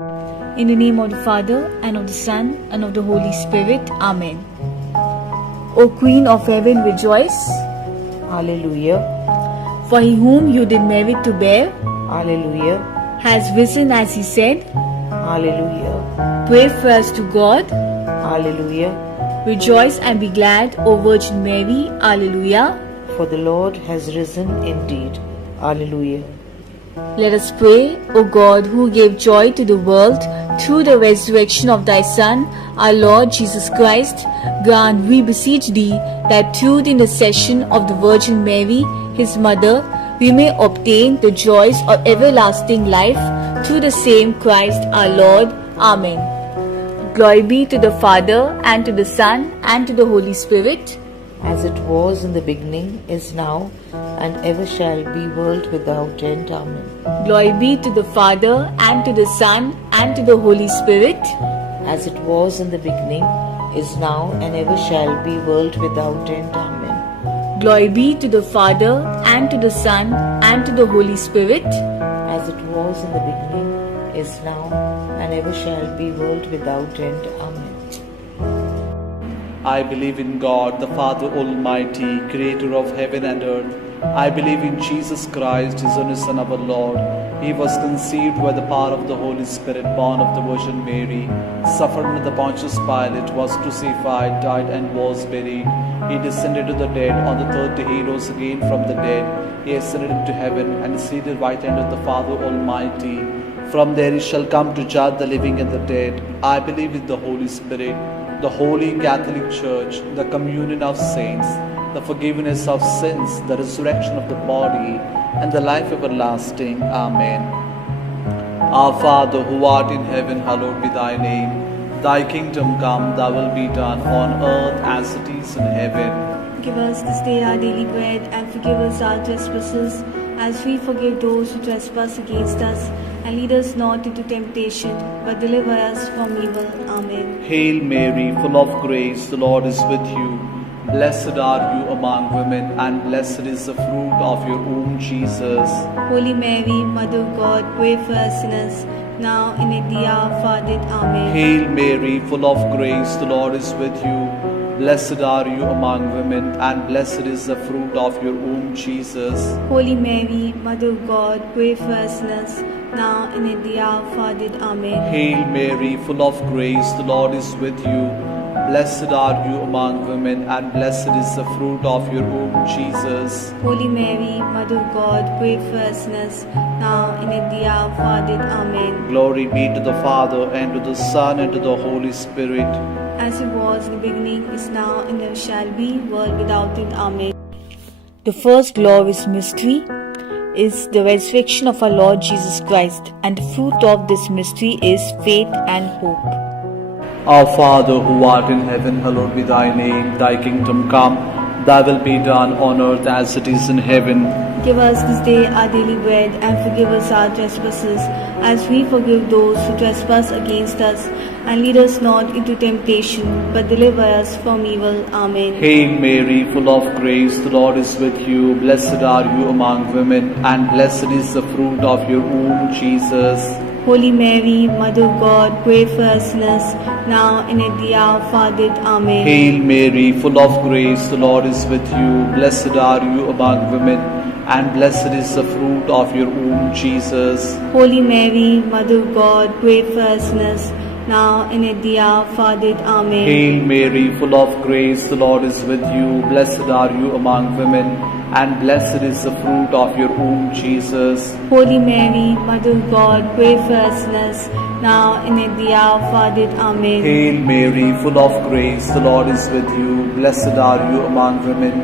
In the name of the Father, and of the Son, and of the Holy Spirit. Amen. O Queen of Heaven, rejoice, Hallelujah. for he whom you did merit to bear Hallelujah. has risen as he said. Hallelujah. Pray for us to God. Hallelujah. Rejoice and be glad, O Virgin Mary. Alleluia. For the Lord has risen indeed. Hallelujah. Let us pray. O God, who gave joy to the world through the resurrection of thy Son, our Lord Jesus Christ, grant, we beseech thee, that through the intercession of the Virgin Mary, his mother, we may obtain the joys of everlasting life through the same Christ our Lord. Amen. Glory be to the Father, and to the Son, and to the Holy Spirit, As it was in the beginning, is now, and ever shall be, world without end. Amen. glory be to the Father, and to the Son, and to the Holy Spirit, As it was in the beginning, is now, and ever shall be, world without end. Amen. glory be to the Father, and to the Son, and to the Holy Spirit, As it was in the beginning, is now, and ever shall be, world without end. Amen. I believe in God, the Father Almighty, creator of heaven and earth. I believe in Jesus Christ, his only Son, our Lord. He was conceived by the power of the Holy Spirit, born of the Virgin Mary, suffered under the Pontius Pilate, was crucified, died, and was buried. He descended to the dead. On the third day he rose again from the dead. He ascended into heaven and is seated at the right hand of the Father Almighty. From there he shall come to judge the living and the dead. I believe in the Holy Spirit, the Holy Catholic Church, the communion of saints, the forgiveness of sins, the resurrection of the body, and the life everlasting. Amen. Our Father, who art in heaven, hallowed be thy name. Thy kingdom come, thy will be done on earth as it is in heaven. give us this day our daily bread, and forgive us our trespasses, as we forgive those who trespass against us. And lead us not into temptation, but deliver us from evil. Amen. Hail Mary, full of grace, the Lord is with you. Blessed are you among women, and blessed is the fruit of your womb, Jesus. Holy Mary, Mother of God, pray for us sinners, now and at the hour of our death. Amen. Hail Mary, full of grace, the Lord is with you. Blessed are you among women, and blessed is the fruit of your womb, Jesus. Holy Mary, Mother of God, pray for us sinners, now and at the hour of our death. Amen. Hail Mary, full of grace, the Lord is with you. Blessed are you among women, and blessed is the fruit of your womb, Jesus. Holy Mary, Mother of God, pray for us sinners, now and at the hour of our death. Amen. Glory be to the Father, and to the Son, and to the Holy Spirit. As it was in the beginning, is now, and ever shall be, world without end. Amen. The first glorious mystery is the resurrection of our Lord Jesus Christ, and the fruit of this mystery is faith and hope. Our Father, who art in heaven, hallowed be thy name. Thy kingdom come, thy will be done on earth as it is in heaven. Give us this day our daily bread, and forgive us our trespasses, as we forgive those who trespass against us. And lead us not into temptation, but deliver us from evil. Amen. Hail Mary, full of grace, the Lord is with you. Blessed are you among women, and blessed is the fruit of your womb, Jesus. Holy Mary, Mother of God, pray for us sinners, now and at the hour of our death. Amen. Hail Mary, full of grace, the Lord is with you. Blessed are you among women, and blessed is the fruit of your womb, Jesus. Holy Mary, Mother of God, pray for us sinners, now and at the hour of our death. Amen. Hail Mary, full of grace, the Lord is with you. Blessed are you among women, and blessed is the fruit of your womb, Jesus. Holy Mary, Mother of God, pray for us sinners, now and at the hour of our death. Amen. Hail Mary, full of grace, the Lord is with you. Blessed are you among women,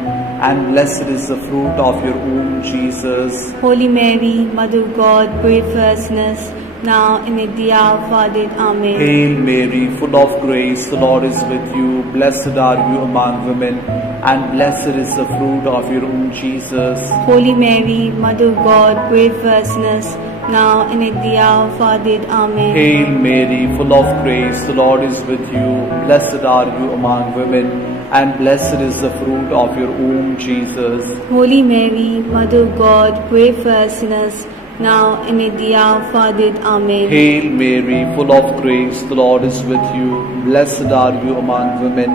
and blessed is the fruit of your womb, Jesus. Holy Mary, Mother of God, pray for us sinners, now and at the hour of our death. Amen. Hail Mary, full of grace, the Lord is with you. Blessed are you among women, and blessed is the fruit of your womb, Jesus. Holy Mary, Mother of God, pray for us sinners, now and at the hour of our death. Amen. Hail Mary, full of grace, the Lord is with you. Blessed are you among women, and blessed is the fruit of your womb, Jesus. Holy Mary, Mother of God, pray for us sinners, now and at the hour of our death. Amen. Hail Mary, full of grace, the Lord is with you. Blessed are you among women,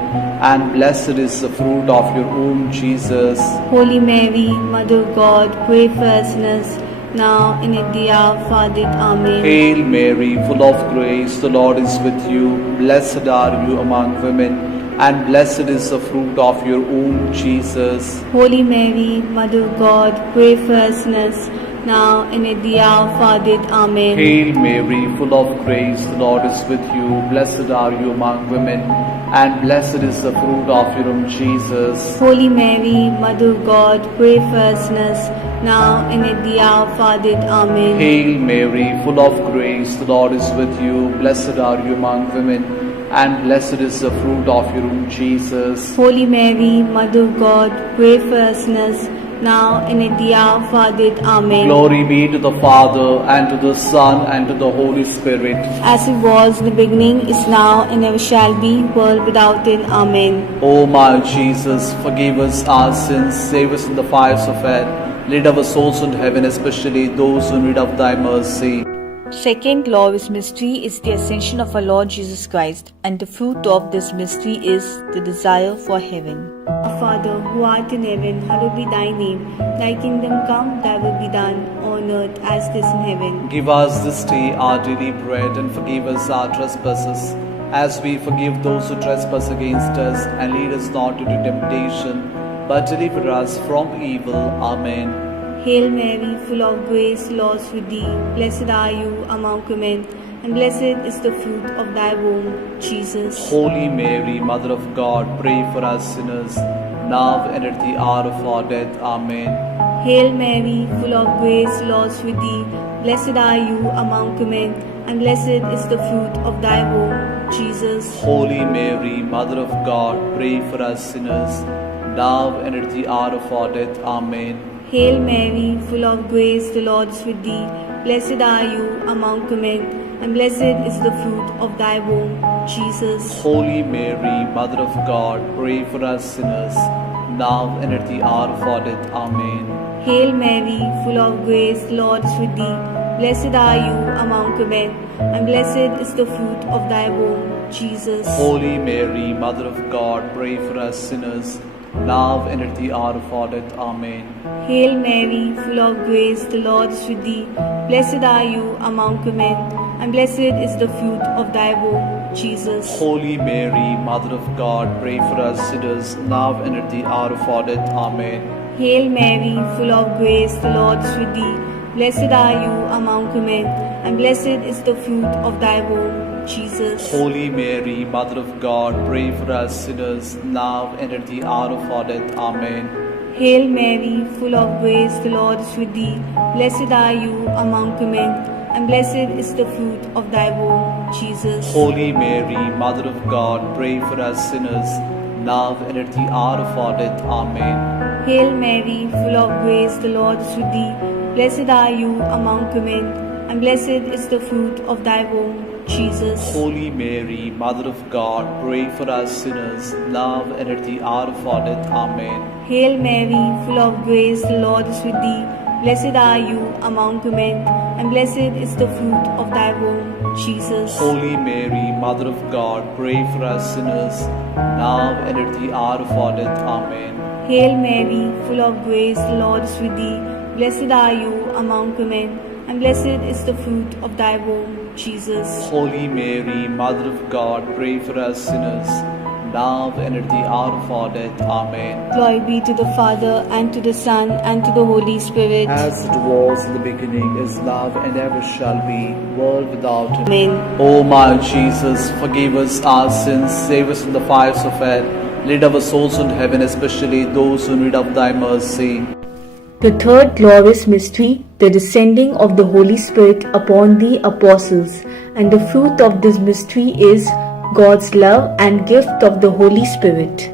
and blessed is the fruit of your womb, Jesus. Holy Mary, Mother of God, pray for us sinners, now and at the hour of our death. Amen. Hail Mary, full of grace, the Lord is with you. Blessed are you among women, and blessed is the fruit of your womb, Jesus. Holy Mary, Mother of God, pray for us sinners, now and at the hour of our death. Amen. Hail Mary, full of grace, the Lord is with you. Blessed are you among women, and blessed is the fruit of your womb, Jesus. Holy Mary, Mother of God, pray for us sinners, now and at the hour of our death. Amen. Hail Mary, full of grace, the Lord is with you. Blessed are you among women, and blessed is the fruit of your womb, Jesus. Holy Mary, Mother of God, pray for us sinners, now and at the hour of our death. Amen. Glory be to the Father, and to the Son, and to the Holy Spirit. As it was in the beginning, is now, and ever shall be, world without end. Amen. O my Jesus, forgive us our sins, save us in the fires of hell, lead our souls into heaven, especially those who need of thy mercy. Second glorious mystery is the ascension of our Lord Jesus Christ, and the fruit of this mystery is the desire for heaven. Our Father, who art in heaven, hallowed be thy name. Thy kingdom come, thy will be done, on earth as it is in heaven. Give us this day our daily bread, and forgive us our trespasses, as we forgive those who trespass against us. And lead us not into temptation, but deliver us from evil. Amen. Hail Mary, full of grace, the Lord is with thee. Blessed are you among women, and blessed is the fruit of thy womb, Jesus. Holy Mary, Mother of God, pray for us sinners, now and at the hour of our death. Amen. Hail Mary, full of grace, the Lord is with thee. Blessed are you among women, and blessed is the fruit of thy womb, Jesus. Holy Mary, Mother of God, pray for us sinners, now and at the hour of our death. Amen. Hail Mary, full of grace, the Lord is with thee. Blessed are you among women, and blessed is the fruit of thy womb, Jesus. Holy Mary, Mother of God, pray for us sinners, now and at the hour of our death. Amen. Hail Mary, full of grace, the Lord is with thee. Blessed are you among women, and blessed is the fruit of thy womb, Jesus. Holy Mary, Mother of God, pray for us sinners, now and at the hour of our death. Amen. Hail Mary, full of grace, the Lord is with thee. Blessed are you among women, and blessed is the fruit of thy womb, Jesus. Holy Mary, Mother of God, pray for us sinners, now and at the hour of our death. Amen. Hail Mary, full of grace, the Lord is with thee. Blessed are you among women, and blessed is the fruit of thy womb, Jesus. Holy Mary, Mother of God, pray for us sinners, now and at the hour of our death. Amen. Hail Mary, full of grace, the Lord is with thee. Blessed are you among women, and blessed is the fruit of thy womb, Jesus. Holy Mary, Mother of God, pray for us sinners, now and at the hour of our death. Amen. Hail Mary, full of grace, the Lord is with thee. Blessed are you among women, and blessed is the fruit of thy womb, Jesus. Holy Mary, Mother of God, pray for us sinners, now and at the hour of our death. Amen. Hail Mary, full of grace, the Lord is with thee. Blessed are you among women, and blessed is the fruit of thy womb, Jesus. Holy Mary, Mother of God, pray for us sinners, now and at the hour of our death. Amen. Hail Mary, full of grace, the Lord is with thee. Blessed are you among women, and blessed is the fruit of thy womb, Jesus. Holy Mary, Mother of God, pray for us sinners, now and at the hour of our death. Amen. Glory be to the Father, and to the Son, and to the Holy Spirit. As it was in the beginning, is now, and ever shall be, world without end. Amen. O my Jesus, forgive us our sins, save us from the fires of hell, lead our souls into heaven, especially those who need of thy mercy. The third glorious mystery, the descending of the Holy Spirit upon the apostles, and the fruit of this mystery is God's love and gift of the Holy Spirit.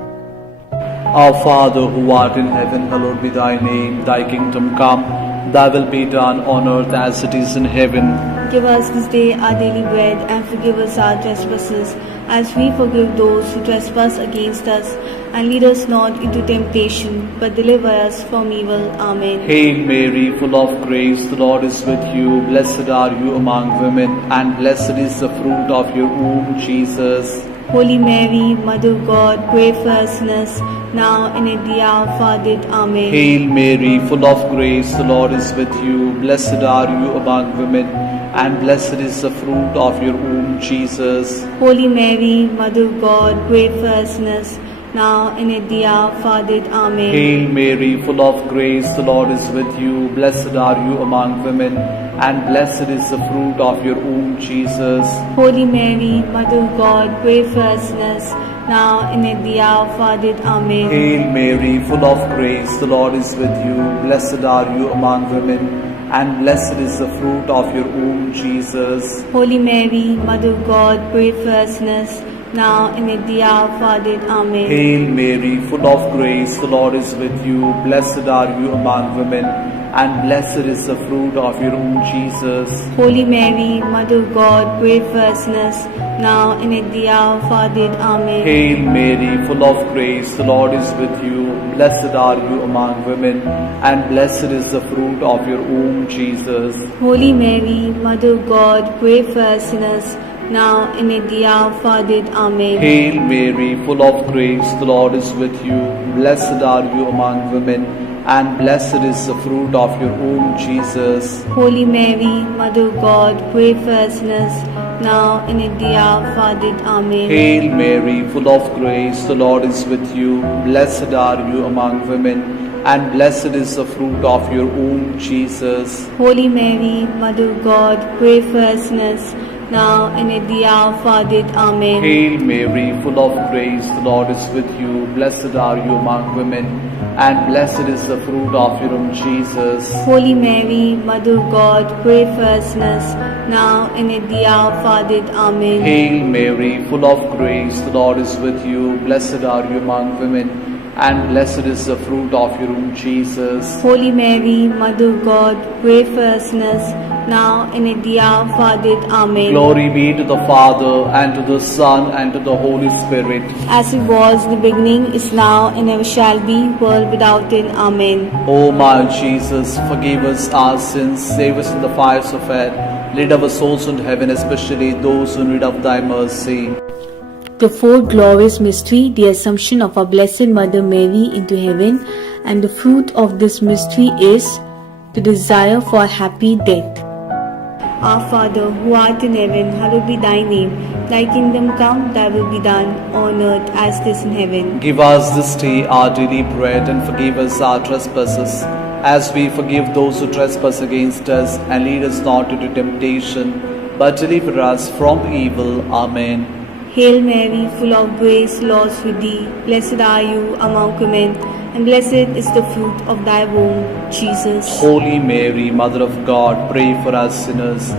Our Father, who art in heaven, hallowed be thy name. Thy kingdom come, thy will be done on earth as it is in heaven. Give us this day our daily bread, and forgive us our trespasses, as we forgive those who trespass against us. And lead us not into temptation, but deliver us from evil. Amen. Hail Mary, full of grace, the Lord is with you. Blessed are you among women, and blessed is the fruit of your womb, Jesus. Holy Mary, Mother of God, pray for us sinners, now and at the hour of our death. Amen. Hail Mary, full of grace, the Lord is with you. Blessed are you among women, and blessed is the fruit of your womb, Jesus. Holy Mary, Mother of God, pray for us sinners, now and at the hour of our death. Amen. Hail Mary, full of grace, the Lord is with you. Blessed are you among women, and blessed is the fruit of your womb, Jesus. Holy Mary, Mother of God, pray for us sinners, now and at the hour of our death. Amen. Hail Mary, full of grace, the Lord is with you. Blessed are you among women, and blessed is the fruit of your womb, Jesus. Holy Mary, Mother of God, pray for us sinners, now and at the hour of our death. Amen. Hail Mary, full of grace, the Lord is with you. Blessed are you among women, and blessed is the fruit of your womb, Jesus. Holy Mary, Mother of God, pray for us sinners, now and at the hour of our death. Amen. Hail Mary, full of grace, the Lord is with you. Blessed are you among women, and blessed is the fruit of your womb, Jesus. Holy Mary, Mother of God, pray for us sinners, now and at the hour of our death. Amen. Hail Mary, full of grace, the Lord is with you. Blessed are you among women, and blessed is the fruit of your womb, Jesus. Holy Mary, Mother of God, pray for us sinners, now and at the hour of our death. Amen. Hail Mary, full of grace, the Lord is with you. Blessed are you among women, and blessed is the fruit of your womb, Jesus. Holy Mary, Mother of God, pray for us sinners, now and at the hour of our death. Amen. Hail Mary, full of grace, the Lord is with you. Blessed are you among women, and blessed is the fruit of your womb, Jesus. Holy Mary, Mother of God, pray for us sinners, now and at the hour of our death. Amen. Hail Mary, full of grace, the Lord is with you. Blessed are you among women, and blessed is the fruit of your womb, Jesus. Holy Mary, Mother of God, pray for us sinners, now and at the hour of our death. Amen. Glory be to the Father, and to the Son, and to the Holy Spirit. As it was in the beginning, is now, and ever shall be, world without end. Amen. O my Jesus, forgive us our sins, save us from the fires of hell, lead our souls into heaven, especially those who need of thy mercy. The fourth glorious mystery, the Assumption of our Blessed Mother Mary into heaven, and the fruit of this mystery is the desire for a happy death. Our Father, who art in heaven, hallowed be thy name. Thy kingdom come, thy will be done, on earth as it is in heaven. Give us this day our daily bread, and forgive us our trespasses, as we forgive those who trespass against us. And lead us not into temptation, but deliver us from evil. Amen. Hail Mary, full of grace, the Lord is with thee. Blessed are you among women, and blessed is the fruit of thy womb, Jesus. Holy Mary, Mother of God, pray for us sinners,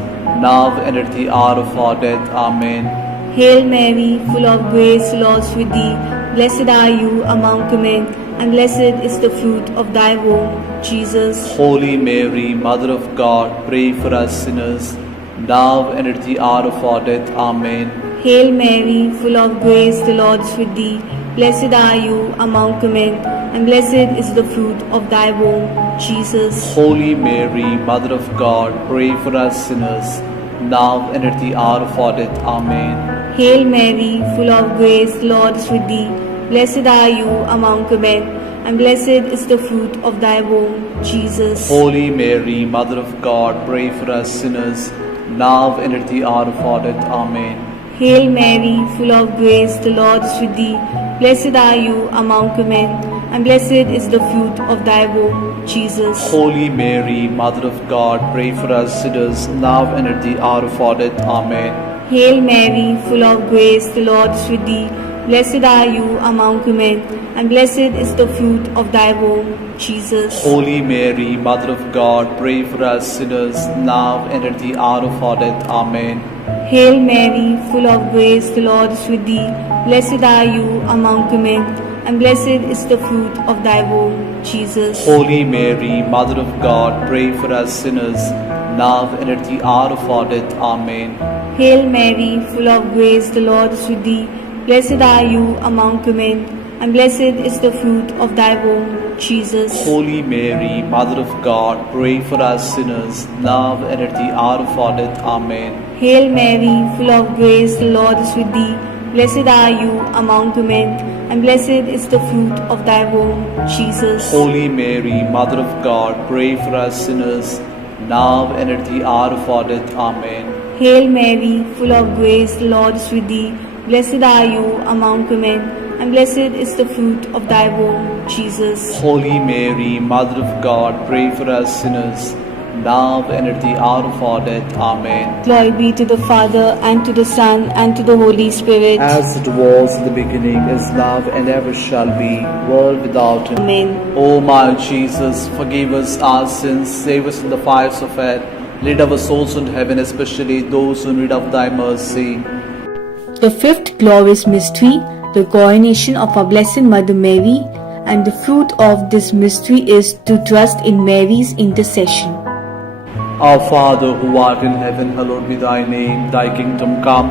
now and at the hour of our death. Amen. Hail Mary, full of grace, the Lord is with thee. Blessed are you among women, and blessed is the fruit of thy womb, Jesus. Holy Mary, Mother of God, pray for us sinners, now and at the hour of our death. Amen. Hail Mary, full of grace, the Lord is with thee. Blessed are you among women, and blessed is the fruit of thy womb, Jesus. Holy Mary, Mother of God, pray for us sinners, now and at the hour of our death. Amen. Hail Mary, full of grace, the Lord is with thee. Blessed are you among women, and blessed is the fruit of thy womb, Jesus. Holy Mary, Mother of God, pray for us sinners, now and at the hour of our death. Amen. Hail Mary, full of grace, the Lord is with thee. Blessed are you among women, and blessed is the fruit of thy womb, Jesus. Holy Mary, Mother of God, pray for us sinners, now and at the hour of our death. Amen. Hail Mary, full of grace, the Lord is with thee. Blessed are you among women, and blessed is the fruit of thy womb, Jesus. Holy Mary, Mother of God, pray for us sinners, now and at the hour of our death. Amen. Hail Mary, full of grace, the Lord is with thee. Blessed are you among women, and blessed is the fruit of thy womb, Jesus. Holy Mary, Mother of God, pray for us sinners, now and at the hour of our death. Amen. Hail Mary, full of grace, the Lord is with thee. Blessed are you among women, and blessed is the fruit of thy womb, Jesus. Holy Mary, Mother of God, pray for us sinners, now and at the hour of our death. Amen. Hail Mary, full of grace, the Lord is with thee. Blessed are you among women, and blessed is the fruit of thy womb, Jesus. Holy Mary, Mother of God, pray for us sinners, now and at the hour of our death. Amen. Hail Mary, full of grace, the Lord is with thee. Blessed are you among women, and blessed is the fruit of thy womb, Jesus. Holy Mary, Mother of God, pray for us sinners, now and at the hour of our death. Amen. Glory be to the Father, and to the Son, and to the Holy Spirit. As it was in the beginning, is now, and ever shall be, world without end. Amen. O my Jesus, forgive us our sins, save us from the fires of hell, lead our souls into heaven, especially those who need of thy mercy. The fifth glorious mystery, the coronation of our Blessed Mother Mary, and the fruit of this mystery is to trust in Mary's intercession. Our Father, who art in heaven, hallowed be thy name. Thy kingdom come,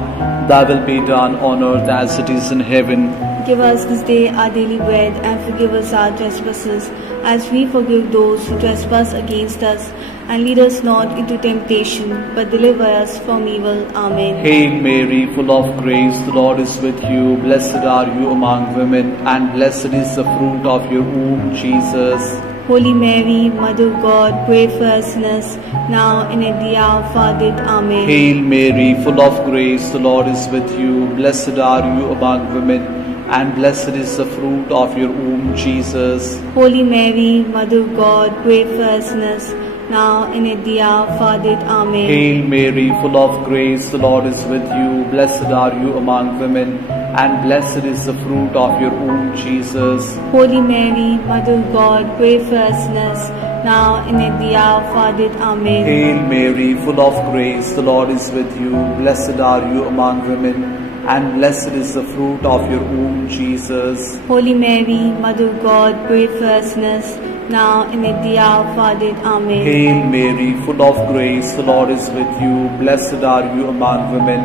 thy will be done on earth as it is in heaven. Give us this day our daily bread, and forgive us our trespasses, as we forgive those who trespass against us. And lead us not into temptation, but deliver us from evil. Amen. Hail Mary, full of grace, the Lord is with you. Blessed are you among women, and blessed is the fruit of your womb, Jesus. Holy Mary, Mother of God, pray for us sinners, now and at the hour of our death. Amen. Hail Mary, full of grace, the Lord is with you. Blessed are you among women, and blessed is the fruit of your womb, Jesus. Holy Mary, Mother of God, pray for us sinners, now and at the hour of our death. Amen. Hail Mary, full of grace, the Lord is with you. Blessed are you among women, and blessed is the fruit of your womb, Jesus. Holy Mary, Mother of God, pray for us sinners, now and at the hour of our death. Amen. Hail Mary, full of grace, the Lord is with you. Blessed are you among women, and blessed is the fruit of your womb, Jesus. Holy Mary, Mother of God, pray for us sinners, now and at the hour of our death. Amen. Hail Mary, full of grace, the Lord is with you. Blessed are you among women,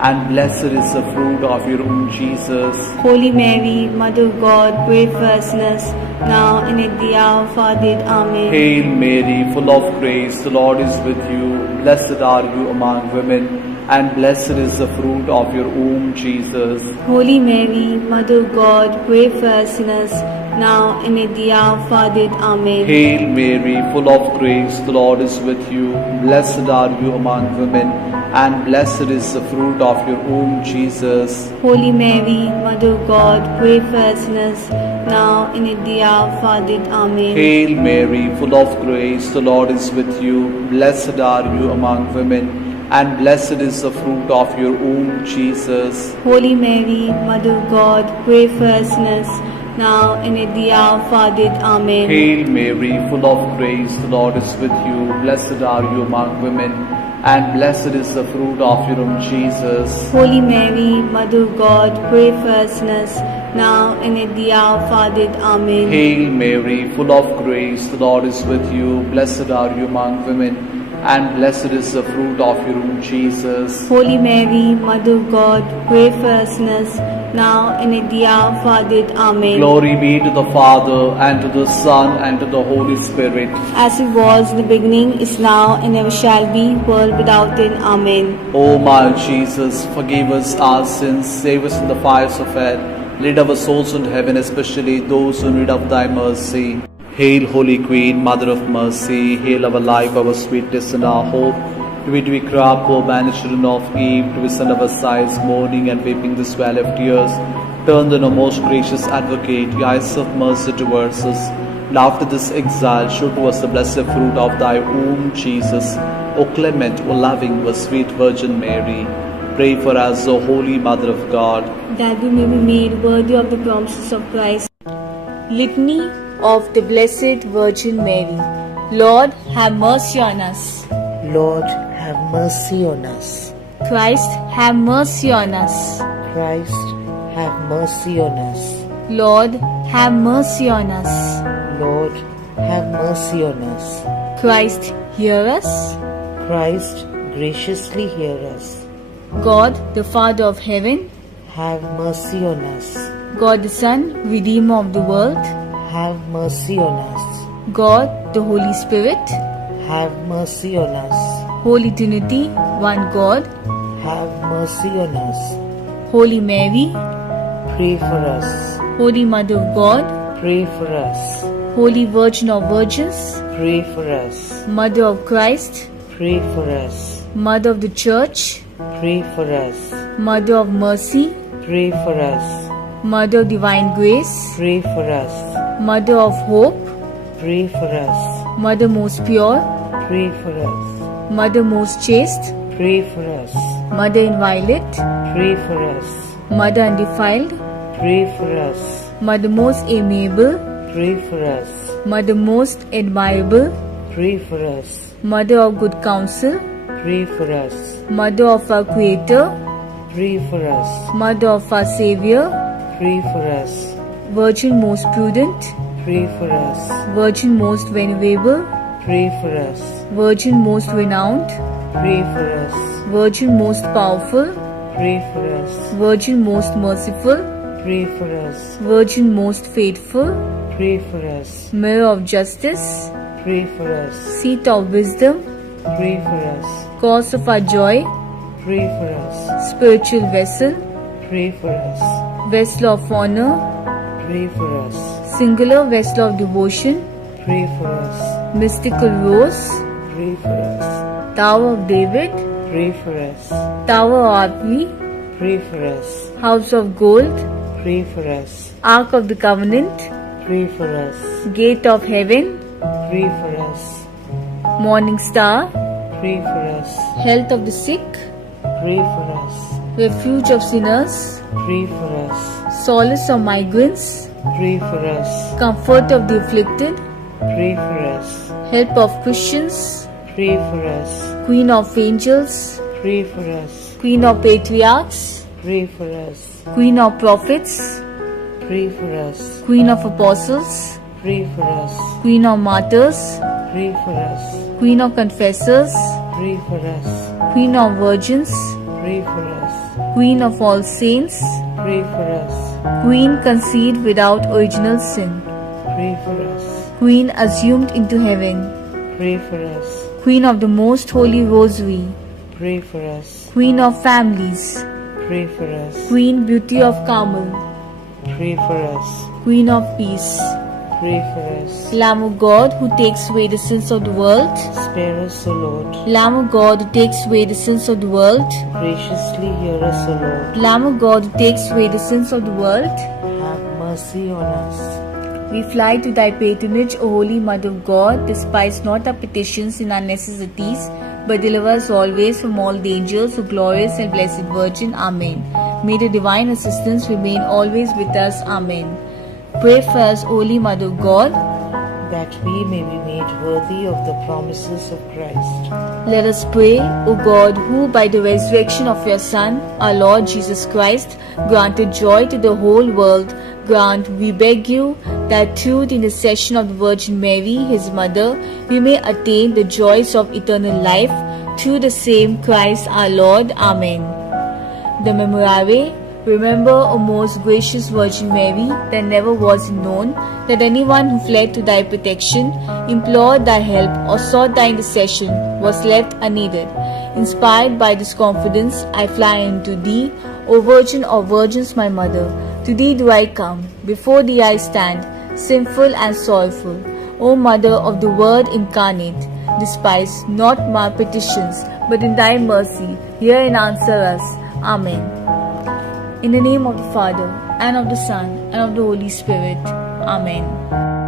and blessed is the fruit of your womb, Jesus. Holy Mary, Mother of God, pray for us sinners, now and at the hour of our death. Amen. Hail Mary, full of grace, the Lord is with you. Blessed are you among women, and blessed is the fruit of your womb, Jesus. Holy Mary, Mother of God, pray for us sinners, now and at the hour of our death. Amen. Hail Mary, full of grace, the Lord is with you. Blessed are you among women, and blessed is the fruit of your womb, Jesus. Holy Mary, Mother of God, pray for us sinners, now and at the hour of our death. Amen. Hail Mary, full of grace, the Lord is with you. Blessed are you among women, and blessed is the fruit of your womb, Jesus. Holy Mary, Mother of God, pray for us sinners, now and at the hour of our death. Amen. Hail Mary, full of grace, the Lord is with you. Blessed are you among women, and blessed is the fruit of your womb, Jesus. Holy Mary, Mother of God, pray for us sinners, now and at the hour of our death. Amen. Hail Mary, full of grace, the Lord is with you. Blessed are you among women, and blessed is the fruit of your womb, Jesus. Holy Mary, Mother of God, pray for us sinners, now and at the hour of our death. Amen. Glory be to the Father, and to the Son, and to the Holy Spirit. As it was in the beginning, is now, and ever shall be, world without end. Amen. O my Jesus, forgive us our sins, save us from the fires of hell, lead our souls into heaven, especially those who need of thy mercy. Hail, Holy Queen, Mother of Mercy, hail our life, our sweetness, and our hope. To it we cry, poor banished children of Eve, to we send our sighs, mourning and weeping this valley of tears. Turn then, O most gracious Advocate, your eyes of mercy towards us, and after this exile, show to us the blessed fruit of thy womb, Jesus. O clement, O loving, O sweet Virgin Mary, pray for us, O Holy Mother of God, that we may be made worthy of the promises of Christ. Litany of the Blessed Virgin Mary. Lord, have mercy on us. Lord, have mercy on us. Christ, have mercy on us. Christ, have mercy on us. Lord, have mercy on us. Lord, have mercy on us. Christ, hear us. Christ, graciously hear us. God, the Father of heaven, Have mercy on us. God the Son, Redeemer of the world, Have mercy on us. God, the Holy Spirit, Have mercy on us. Holy Trinity, one God, Have mercy on us. Holy Mary, Pray for us. Holy Mother of God, Pray for us. Holy Virgin of Virgins, Pray for us. Mother of Christ, Pray for us. Mother of the Church, Pray for us. Mother of Mercy, Pray for us. Mother of Divine Grace, Pray for us. Mother of Hope, Pray for us. Mother most pure, Pray for us. Mother most chaste, Pray for us. Mother inviolate, Pray for us. Mother undefiled, Pray for us. Mother most amiable, Pray for us. Mother most admirable, Pray for us. Mother of good counsel, Pray for us. Mother of our Creator, Pray for us. Mother of our Savior, Pray for us. Virgin most prudent, Pray for us. Virgin most venerable, Pray for us. Virgin most renowned, Pray for us. Virgin most powerful, Pray for us. Virgin most merciful, Pray for us. Virgin most faithful, Pray for us. Mirror of justice, Pray for us. Seat of wisdom, Pray for us. Cause of our joy, Pray for us. Spiritual vessel, Pray for us. Vessel of honor, Pray for us. Singular vessel of devotion, Pray for us. Mystical rose, Pray for us. Tower of David, Pray for us. Tower of Artvi, Pray for us. House of Gold, Pray for us. Ark of the Covenant, Pray for us. Gate of Heaven, Pray for us. Morning Star, Pray for us. Health of the sick, Pray for us. Refuge of sinners, Pray for us. Solace of migrants, Pray for us. Comfort of the afflicted, Pray for us. Help of Christians, Pray for us. Queen of angels, Pray for us. Queen of patriarchs, Pray for us. Queen of prophets, Pray for us. Queen of apostles, Pray for us. Queen of martyrs, Pray for us. Queen of confessors, Pray for us. Queen of virgins, Pray for us. Queen of all saints, Pray for us. Queen conceived without original sin, Pray for us. Queen assumed into heaven, Pray for us. Queen of the most holy rosary, Pray for us. Queen of families, Pray for us. Queen beauty of Carmel, Pray for us. Queen of peace, Pray for us. Lamb of God who takes away the sins of the world, Spare us, O Lord. Lamb of God who takes away the sins of the world, Graciously hear us, O Lord. Lamb of God who takes away the sins of the world, Have mercy on us. we fly to thy patronage, O Holy Mother of God. Despise not our petitions in our necessities, but deliver us always from all dangers, O glorious and blessed Virgin. Amen. May the divine assistance remain always with us. Amen. Pray for us, Holy Mother of God, that we may be made worthy of the promises of Christ. Let us pray, O God, who by the resurrection of your Son, our Lord Jesus Christ, granted joy to the whole world, grant, we beg you, that through the intercession of the Virgin Mary, his mother, we may attain the joys of eternal life, through the same Christ our Lord. Amen. The Memorare. Remember, O most gracious Virgin Mary, that never was it known that anyone who fled to thy protection, implored thy help, or sought thy intercession was left unaided. Inspired by this confidence, I fly unto thee, O Virgin of Virgins, my Mother. To thee do I come, before thee I stand, sinful and sorrowful. O Mother of the Word incarnate, despise not my petitions, but in thy mercy hear and answer us. Amen. In the name of the Father, and of the Son, and of the Holy Spirit. Amen.